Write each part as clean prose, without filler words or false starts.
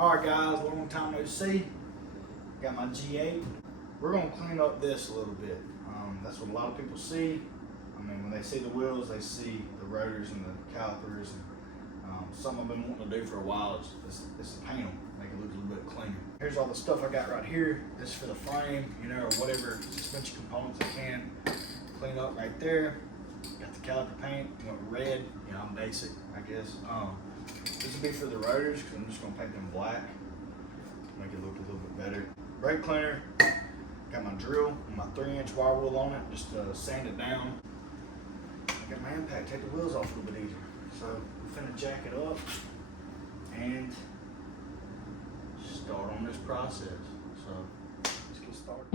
Alright guys, long time no see. Got my G8. We're gonna clean up this a little bit. That's what a lot of people see. I mean, when they see the wheels, they see the rotors and the calipers. And something I've been wanting to do for a while is to paint them, make it look a little bit cleaner. Here's all the stuff I got right here. This is for the frame, you know, or whatever suspension components I can clean up right there. Got the caliper paint, went red. You know, I'm basic, I guess. This will be for the rotors because I'm just gonna paint them black, make it look a little bit better. Brake cleaner, got my drill, my 3-inch wire wheel on it, just to sand it down. I got my impact, take the wheels off a little bit easier. So we're finna jack it up and start on this process. So let's get started.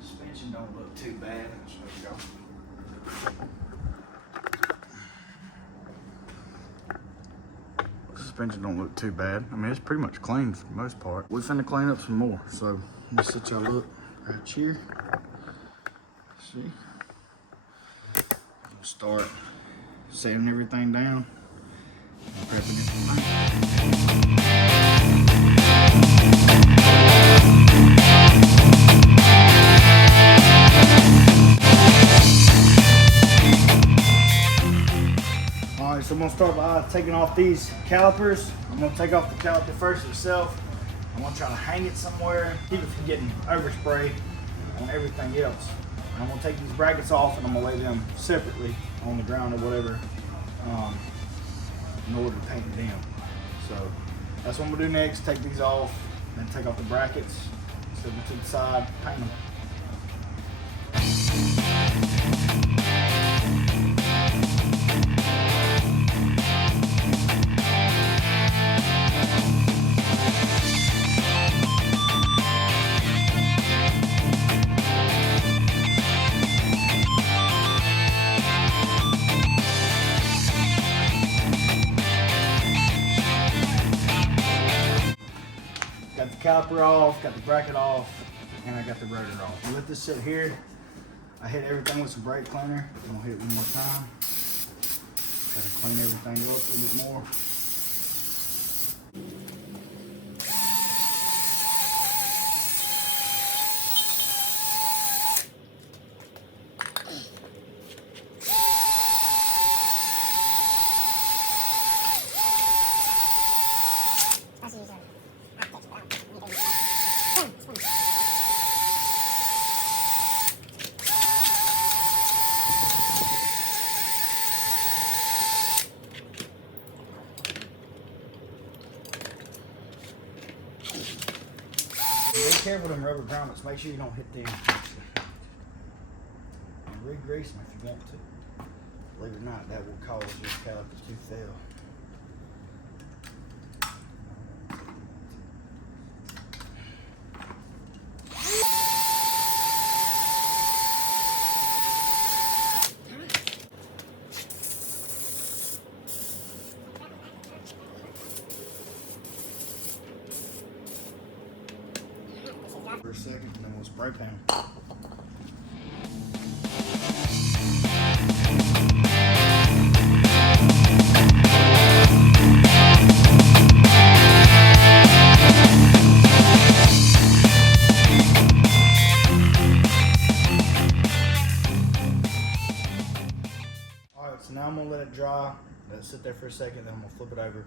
Suspension don't look too bad. So there we go. Suspension don't look too bad. I mean, it's pretty much clean for the most part. We're finna clean up some more. So let me set y'all look right here. See? We'll start setting everything down and prepping it for paint. So I'm gonna start by taking off these calipers. I'm gonna take off the caliper first itself. I'm gonna try to hang it somewhere, keep it from getting overspray on everything else. And I'm gonna take these brackets off and I'm gonna lay them separately on the ground or whatever in order to paint them. So that's what I'm gonna do next, take these off, then take off the brackets, set them to the side, paint them. Got the caliper off, got the bracket off, and I got the rotor off. I let this sit here. I hit everything with some brake cleaner. I'm gonna hit it one more time. Gotta clean everything up a little bit more. Be careful with them rubber grommets. Make sure you don't hit them. And re-grease them if you want to. Believe it or not, that will cause your calipers to fail. For a second, and then we'll spray paint. Alright, so now I'm gonna let it dry. Let it sit there for a second, then I'm gonna flip it over.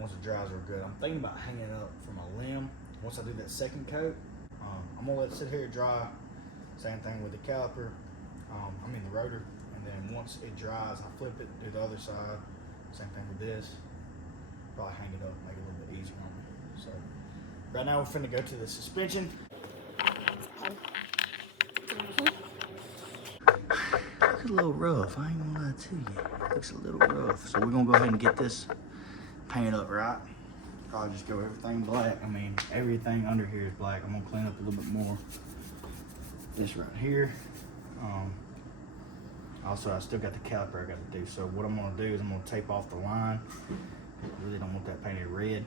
Once it dries real good. I'm thinking about hanging it up from a limb. Once I do that second coat, I'm gonna let it sit here dry. Same thing with the caliper, the rotor. And then once it dries, I flip it, do the other side. Same thing with this. Probably hang it up, make it a little bit easier on me. So right now we're finna go to the suspension. looks a little rough. I ain't gonna lie to you. It looks a little rough. So we're gonna go ahead and get this painted up, right? Probably just go everything black. I mean, everything under here is black. I'm gonna clean up a little bit more. This right here. Also, I still got the caliper I got to do. So what I'm gonna do is I'm gonna tape off the line. I really don't want that painted red.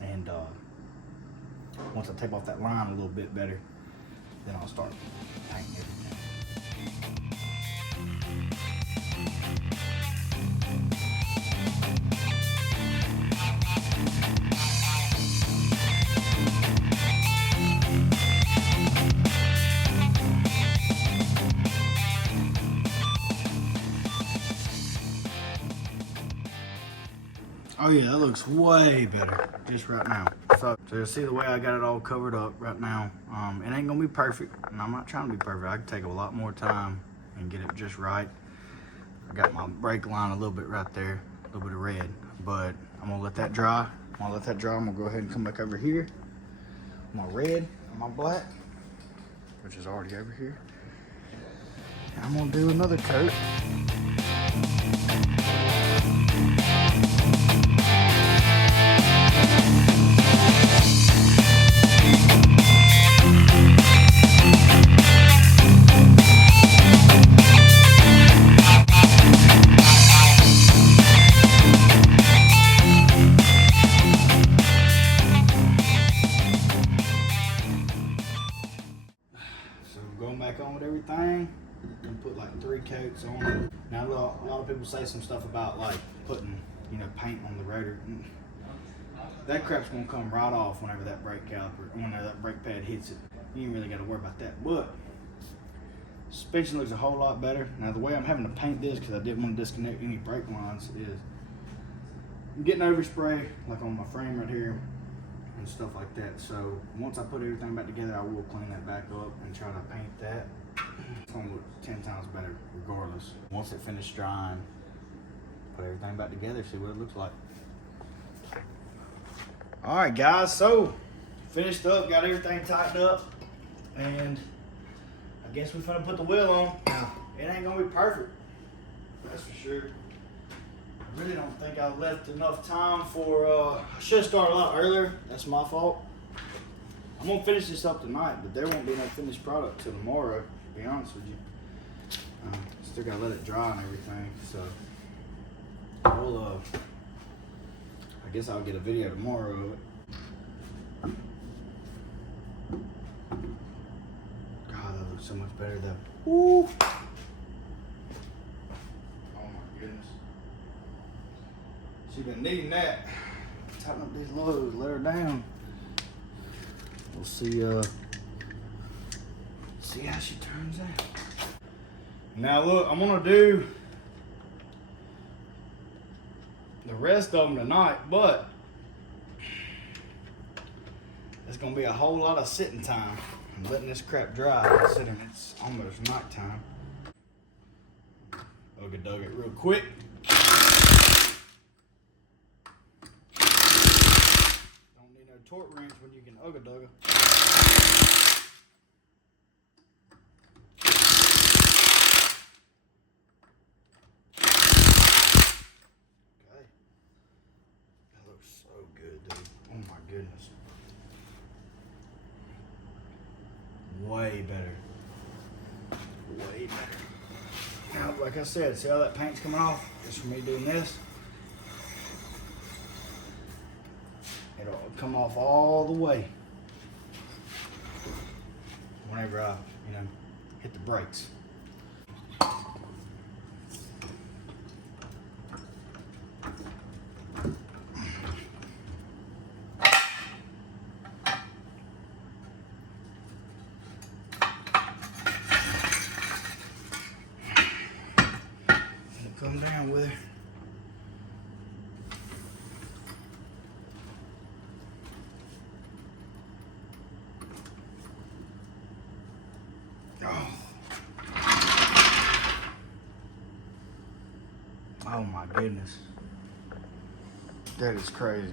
And once I tape off that line a little bit better, then I'll start painting everything. Oh yeah, that looks way better just right now. So you'll see the way I got it all covered up right now. It ain't gonna be perfect, and I'm not trying to be perfect. I can take a lot more time and get it just right. I got my brake line a little bit right there, a little bit of red, but I'm gonna let that dry. I'm gonna go ahead and come back over here. My red and my black, which is already over here. And I'm gonna do another coat. Going back on with everything and put like 3 coats on it. Now a lot of people say some stuff about like putting, you know, paint on the rotor. That crap's gonna come right off whenever that brake pad hits it. You ain't really gotta worry about that. But suspension looks a whole lot better. Now the way I'm having to paint this, because I didn't want to disconnect any brake lines, is I'm getting overspray like on my frame right here and stuff like that. So once I put everything back together, I will clean that back up and try to paint that. It's gonna look 10 times better regardless. Once it finished drying, put everything back together, see what it looks like. All right guys, so finished up, got everything tightened up, and I guess we're gonna put the wheel on. Now, it ain't gonna be perfect, that's for sure. I really don't think I left enough time for, I should have started a lot earlier. That's my fault. I'm gonna finish this up tonight, but there won't be no finished product till tomorrow, to be honest with you. Still gotta let it dry and everything, so we'll, I guess I'll get a video tomorrow of it. God, that looks so much better though. Woo! She's been needing that. Tighten up these loads, let her down. We'll see how she turns out. Now look, I'm gonna do the rest of them tonight, but it's gonna be a whole lot of sitting time. I'm letting this crap dry, considering it's almost nighttime. Dug it real quick. Torque wrench when you can ugga-dugga. Okay. That looks so good, dude. Oh my goodness. Way better. Way better. Now, like I said, see how that paint's coming off? Just from me doing this. It'll come off all the way whenever I, hit the brakes. And come down with it. Oh my goodness. That is crazy.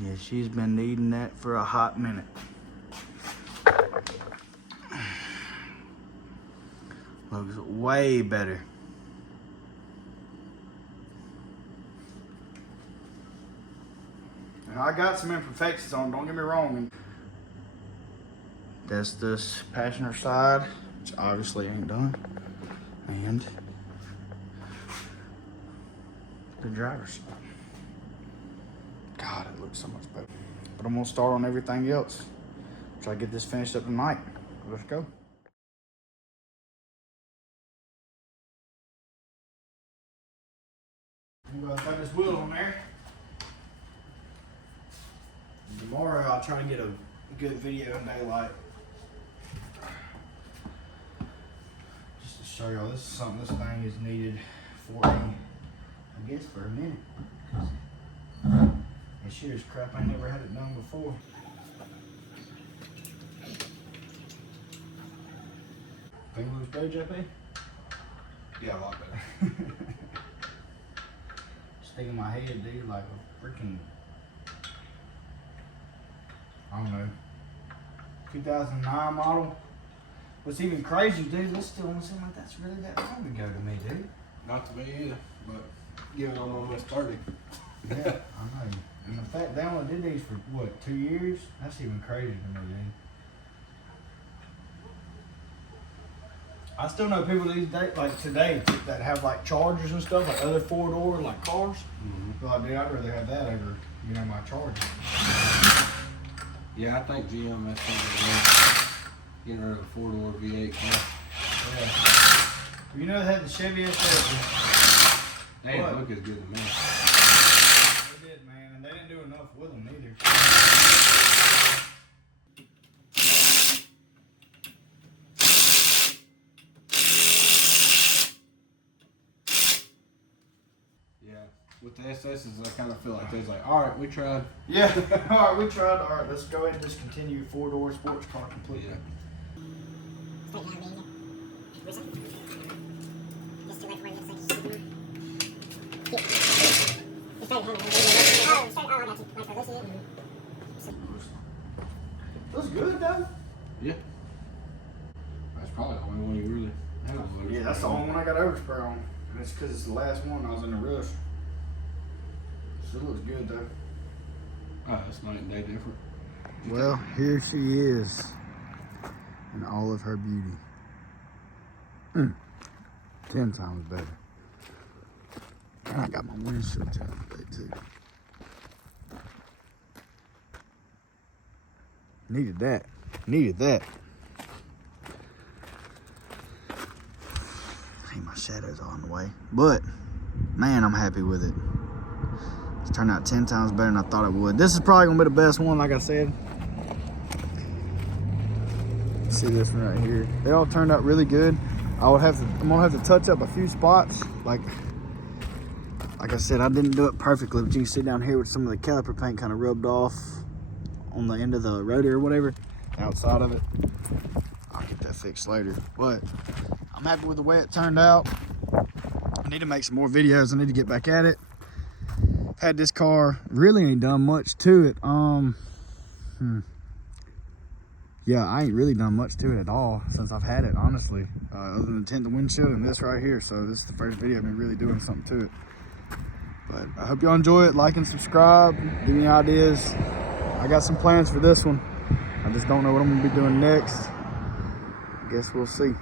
Yeah, she's been needing that for a hot minute. Looks way better. Now, I got some imperfections on, don't get me wrong. That's this passenger side, which obviously ain't done. And the driver's side. God, it looks so much better. But I'm gonna start on everything else. Try to get this finished up tonight. Let's go. I'm gonna throw this wheel on there. And tomorrow I'll try to get a good video in daylight. Just to show y'all, this is something this thing is needed for me, I guess, for a minute. And shit is crap, I never had it done before. Think it looks better, JP? Yeah, a lot better. Sticking my head, dude, like a freaking, I don't know, 2009 model. What's even crazy, dude, this still don't seem like that's really that long ago to me, dude. Not to me either, but giving on almost 30. Yeah, I know. And the fact they only did these for, what, 2 years? That's even crazy to me, dude. I still know people these days, like today, that have like Chargers and stuff, like other four-door like cars. Mm-hmm. Like, dude, I'd rather have that over, you know, my Charger. Yeah, I think GM that's something getting rid of a 4-door V8 car. Yeah. You know they had the Chevy SS. They didn't look as good to me. They did, man, and they didn't do enough with them either. With the SS's, I kind of feel like there's like, all right, we tried. Yeah, all right, we tried. All right, let's go ahead and discontinue four-door sports car completely. Looks good, though. Yeah. That's probably the only one you really have. Yeah, that's the only one I got overspray on. And it's because it's the last one. I was in a rush. Still looks good though. Oh, it's night and day different. Well, here she is in all of her beauty. 10 times better. And I got my windshield down today too. Needed that. Needed that. Hey, my shadow's on the way. But, man, I'm happy with it. It's turned out 10 times better than I thought it would. This is probably gonna be the best one, like I said. See this one right here. They all turned out really good. I'm gonna have to touch up a few spots. Like I said, I didn't do it perfectly, but you can see down here with some of the caliper paint kind of rubbed off on the end of the rotor or whatever, outside of it. I'll get that fixed later. But I'm happy with the way it turned out. I need to make some more videos. I need to get back at it. Had this car, really ain't done much to it. Yeah, I ain't really done much to it at all since I've had it, honestly. Other than tint the windshield and this right here. So this is the first video I've been really doing something to it. But I hope y'all enjoy it. Like and subscribe. Give me ideas. I got some plans for this one. I just don't know what I'm gonna be doing next. I guess we'll see.